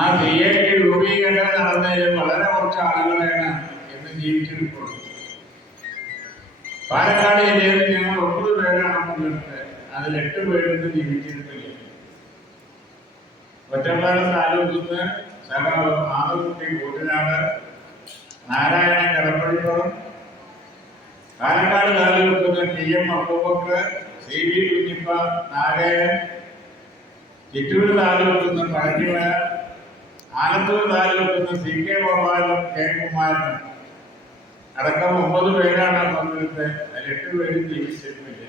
ആ CIT രൂപീകരണം നടന്നതിൽ വളരെ കുറച്ച് ആളുകളാണ് ഇന്ന് ജീവിച്ചിരിക്കുന്നത്. പാലക്കാട് ജില്ലയിൽ ഞങ്ങൾ 9 പേരാണ് പങ്കെടുത്തത്. അതിൽ 8 പേരൊന്നും ജീവിച്ചിരിക്കില്ല. ഒറ്റപ്പാലം താലൂക്കിൽ സഖാവ് മാധവക്കുട്ടി കൂറ്റനാട്, നാരായണൻ കടപ്പള്ളിപ്പുറം, പാലക്കാട് താലൂക്കിൽ TM അബൂബക്കർ, CB കുഞ്ഞിപ്പ, നാരായണൻ, ചിറ്റൂർ താലൂക്കിൽ പഴഞ്ഞിമല, ആലത്തൂർ താലൂക്കിൽ CK ഗോപാലും K കുമാരനും അടക്കം 9 പേരാണ് പങ്കെടുത്ത്. അതിൽ 8 പേരും ജീവിച്ചിരുന്നില്ല.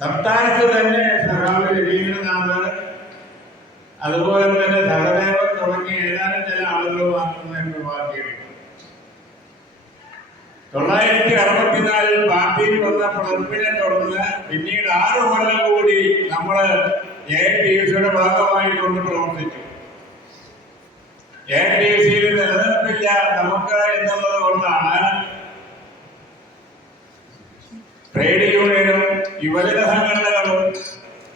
സംസ്ഥാനത്ത് തന്നെ സഖാവ് രവീന്ദ്രനാഥ്, അതുപോലെ തന്നെ സഹദേവൻ തുടങ്ങി ഏതാനും ചില ആളുകൾ മാത്രമേ ബാക്കിയുള്ളൂ. 1964 പാർട്ടിയിൽ വന്ന പിളർപ്പിനെ തുടർന്ന് പിന്നീട് 6 കൊല്ലം കൂടി നമ്മൾ ANTUCയുടെ ഭാഗമായിക്കൊണ്ട് പ്രവർത്തിച്ചു. ANTUCയിൽ നിലനിൽപ്പില്ല നമുക്ക് എന്നുള്ളത് കൊണ്ടാണ് ട്രേഡ് യൂണിയനും യുവജന സംഘടനകളും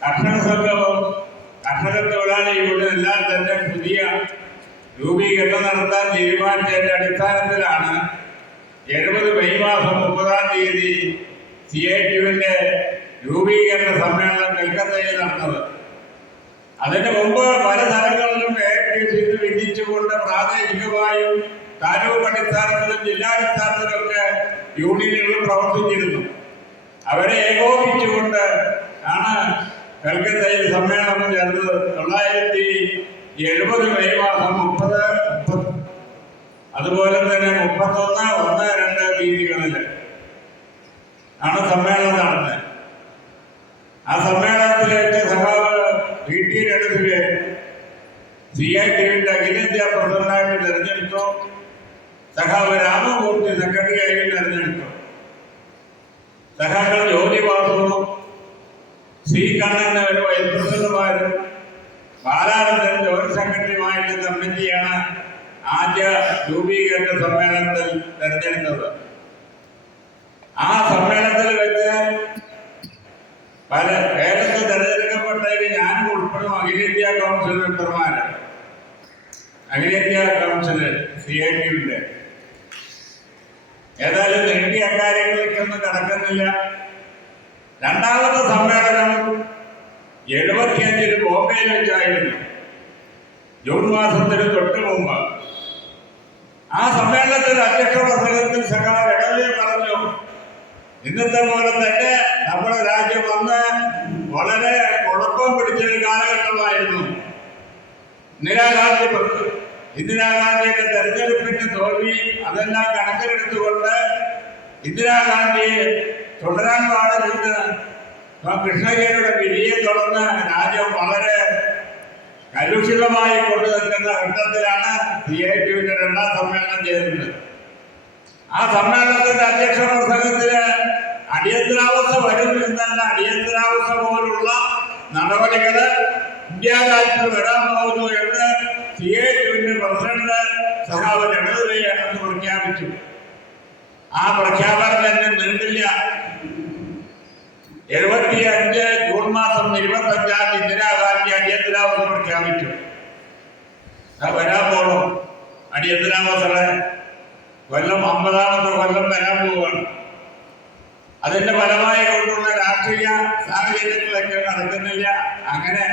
കർഷക സംഘവും കർഷക തൊഴിലാളി യൂണിയൻ എല്ലാം തന്നെ പുതിയ രൂപീകരണം നടത്താൻ തീരുമാനിച്ചതിന്റെ അടിസ്ഥാനത്തിലാണ് 70 മെയ് മാസം 30-ാം തീയതി CITUവിന്റെ രൂപീകരണ സമ്മേളനം കൽക്കത്തയിൽ നടന്നത്. അതിന് മുമ്പ് പല സ്ഥലങ്ങളിലും ANTUC വിധിച്ചുകൊണ്ട് പ്രാദേശികമായും താലൂക്ക് അടിസ്ഥാനത്തിലും ജില്ലാടിസ്ഥാനത്തിലൊക്കെ യൂണിയനുകൾ പ്രവർത്തിച്ചിരുന്നു. അവരെ ഏകോപിച്ചുകൊണ്ട് ആണ് കൽക്കത്തയിൽ സമ്മേളനം ചേർന്നത്. 1970 മെയ് മാസം 30, അതുപോലെ തന്നെ 31, 1, 2 തീയതികളിൽ ആണ് സമ്മേളനം നടന്നത്. ആ സമ്മേളനത്തിലേക്ക് സഖാവ് VT രഘുവിനെ CITUവിന്റെ അഖിലേന്ത്യാ പ്രസിഡന്റായിട്ട് തെരഞ്ഞെടുത്തു. സഖാവ് രാമമൂർത്തി സെക്രട്ടറിയായി തെരഞ്ഞെടുത്തു. സഖാക്കൾ ജോലി വാസുവും C കണ്ണൻ ഒരു വൈസ് പ്രസിഡന്റുമാരും ബാലാനന്ദൻ ജോയിന്റ് സെക്രട്ടറിയുമായിട്ട് കമ്മിറ്റിയാണ് ആദ്യ രൂപീകരണ സമ്മേളനത്തിൽ തെരഞ്ഞെടുത്തത്. ആ സമ്മേളനത്തിൽ വെച്ച് പല കേരളത്തിൽ തെരഞ്ഞെടുക്കപ്പെട്ടതിൽ ഞാനും ഉൾപ്പെടും അഖിലേന്ത്യാ കൗൺസിൽ മെമ്പർമാര്. അഖിലേന്ത്യാ കൗൺസില് CITUവിന്റെ ഏതായാലും നീട്ടി അക്കാര്യങ്ങളിലേക്കൊന്നും കടക്കുന്നില്ല. രണ്ടാമത്തെ സമ്മേളനം 75 ബോംബെയിൽ വെച്ചായിരുന്നു, ജൂൺ മാസത്തിന് തൊട്ട് മുമ്പ്. ആ സമ്മേളനത്തിൽ അധ്യക്ഷ പ്രസംഗത്തിൽ സഖാവ് രഘുവി പറഞ്ഞു, ഇന്നത്തെ പോലെ തന്നെ നമ്മുടെ രാജ്യം വന്ന് വളരെ കുഴപ്പം പിടിച്ചൊരു കാലഘട്ടമായിരുന്നു. ഇന്ദിരാഗാന്ധിയുടെ തെരഞ്ഞെടുപ്പിന്റെ തോൽവി അതെല്ലാം കണക്കിലെടുത്തുകൊണ്ട് ഇന്ദിരാഗാന്ധിയെ തുടരാൻ പാടില്ലെന്ന് കൃഷ്ണഗിരിയുടെ വിധിയെ തുടർന്ന് രാജ്യം വളരെ കലുഷിതമായി കൊണ്ടു നിൽക്കുന്ന ഘട്ടത്തിലാണ് CITUവിന്റെ 2ാം സമ്മേളനം ചെയ്യുന്നത്. ആ സമ്മേളനത്തിന്റെ അധ്യക്ഷ പ്രസംഗത്തില് അടിയന്തരാവസ്ഥ വരും എന്നല്ല, അടിയന്തരാവസ്ഥ പോലുള്ള നടപടികള് ഇന്ത്യ രാജ്യത്ത് വരാൻ പോകുന്നു എന്ന് CITUവിന്റെ പ്രസിഡന്റ് സഖാവ് രഘുവി എന്ന് പ്രഖ്യാപിച്ചു. ആ പ്രഖ്യാപനം തന്നെ നീണ്ടില്ല. 75 ജൂൺ മാസം 25-ാം തീയതി ഇന്ദിരാഗാന്ധി അടിയന്തരാവസ്ഥ പ്രഖ്യാപിച്ചു. വരാൻ പോകണം അടിയന്തരാവസ്ഥ. കൊല്ലം 50-ാമത്തെ കൊല്ലം വരാൻ പോവുകയാണ്. അതിന്റെ ഫലമായി കൊണ്ടുള്ള രാഷ്ട്രീയ സാഹചര്യങ്ങളൊക്കെ നടക്കുന്നില്ല. അങ്ങനെ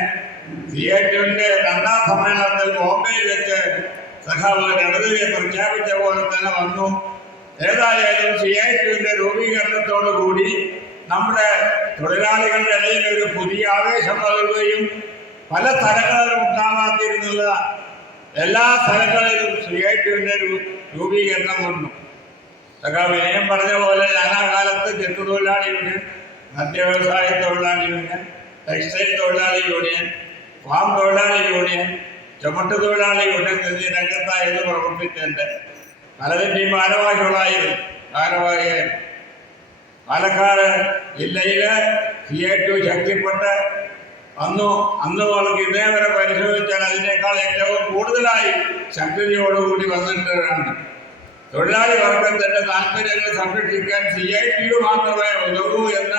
CITUവിന്റെ 2ാം സമ്മേളനത്തിൽ ബോംബെയിൽ വെച്ച് സഖാവ് രഘുവിനെ പ്രഖ്യാപിച്ച പോലെ തന്നെ വന്നു. ഏതായാലും CITUവിന്റെ രൂപീകരണത്തോടുകൂടി നമ്മുടെ തൊഴിലാളികളുടെ ഇടയിൽ ഒരു പുതിയ ആവേശം പകരുകയും പല സ്ഥലങ്ങളിലും ഉണ്ടാകാതിരുന്നുള്ള എല്ലാ സ്ഥലങ്ങളിലും CITUവിന്റെ രൂപീകരണം വന്നു. സഖാവ് വിനയം പറഞ്ഞ പോലെ ഞാൻ ആ കാലത്ത് ചെത്തുതൊഴിലാളി യൂണിയൻ, മധ്യവ്യവസായ തൊഴിലാളി യൂണിയൻ, ടെക്സ്റ്റൈൽ തൊഴിലാളി യൂണിയൻ, ഫാം തൊഴിലാളി യൂണിയൻ, ചുമട്ട് തൊഴിലാളി യൂണിയൻ എന്നീ രംഗത്തായിരുന്നു പ്രവർത്തിച്ചതിൻ്റെ പലതിൻ്റെയും ഭാരവാഹികളായിരുന്നു. പാലക്കാട് ജില്ലയില് CITU ശക്തിപ്പെട്ട് അന്ന് മുതൽക്ക് ഇതേവരെ പരിശോധിച്ചാൽ അതിനേക്കാൾ ഏറ്റവും കൂടുതലായി ശക്തിയോടുകൂടി വന്നിട്ടാണ്. തൊഴിലാളി വർഗത്തിന്റെ താല്പര്യങ്ങൾ സംരക്ഷിക്കാൻ CITU മാത്രമേ ഉതകൂ എന്ന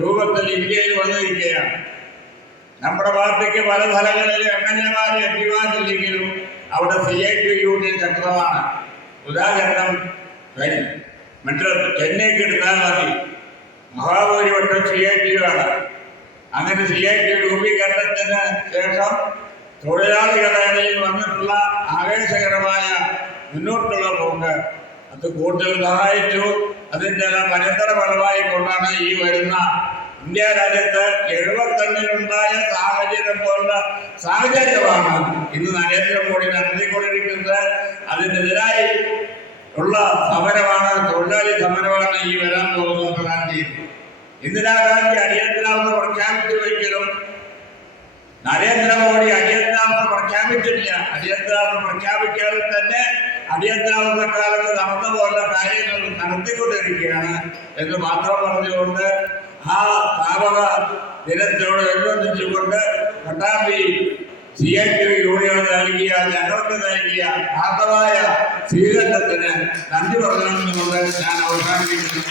രൂപത്തിൽ ഇന്ത്യയിൽ വന്നിരിക്കുകയാണ്. നമ്മുടെ പാർട്ടിക്ക് പല സ്ഥലങ്ങളിൽ MLA-മാരും MP-മാരില്ലെങ്കിലും അവിടെ CIT യൂണിയൻ ശക്തമാണ്. ഉദാഹരണം മറ്റേ ചെന്നൈക്ക് എടുത്താൽ മതി, മഹാഭൂരിപക്ഷം CIT ആണ്. അങ്ങനെ CIT രൂപീകരണത്തിന് ശേഷം തൊഴിലാളി ഘടനയിൽ വന്നിട്ടുള്ള ആവേശകരമായ മുന്നോട്ടുള്ള പോക്ക് അത് കൂടുതൽ സഹായിച്ചു. അതിൻ്റെ പരസ്പര ഫലമായി കൊണ്ടാണ് ഈ വരുന്ന ഇന്ത്യ രാജ്യത്ത് 71-ലുണ്ടായ സാഹചര്യം പോലുള്ള സാഹചര്യമാണ് ഇന്ന് നരേന്ദ്രമോദി നടത്തിക്കൊണ്ടിരിക്കുന്നത്. അതിനെതിരായി ഉള്ള സമരമാണ്, തൊഴിലാളി സമരമാണ് ഈ വരാൻ പോകുന്ന ഗാന്ധി. ഇന്ദിരാഗാന്ധി അടിയന്തരാവസ്ഥ പ്രഖ്യാപിച്ചുവെങ്കിലും നരേന്ദ്രമോദി അടിയന്തരാവസ്ഥ പ്രഖ്യാപിച്ചിട്ടില്ല. അടിയന്തരാവസ്ഥ പ്രഖ്യാപിക്കാതെ തന്നെ അടിയന്തരാവസ്ഥ കാലത്ത് നടന്ന പോലെ കാര്യങ്ങൾ നടത്തിക്കൊണ്ടിരിക്കുകയാണ് എന്ന് മാത്രം പറഞ്ഞുകൊണ്ട് ആ സ്ഥാപക ദിനത്തോട് അനുബന്ധിച്ചുകൊണ്ട് പട്ടാമ്പി CIT യൂണിയൻ നൽകിയ ഞങ്ങൾക്ക് നൽകിയ ആർത്തവായ സ്വീകരണത്തിന് നന്ദി പറഞ്ഞുകൊണ്ട് ഞാൻ അവസാനിപ്പിക്കുന്നു.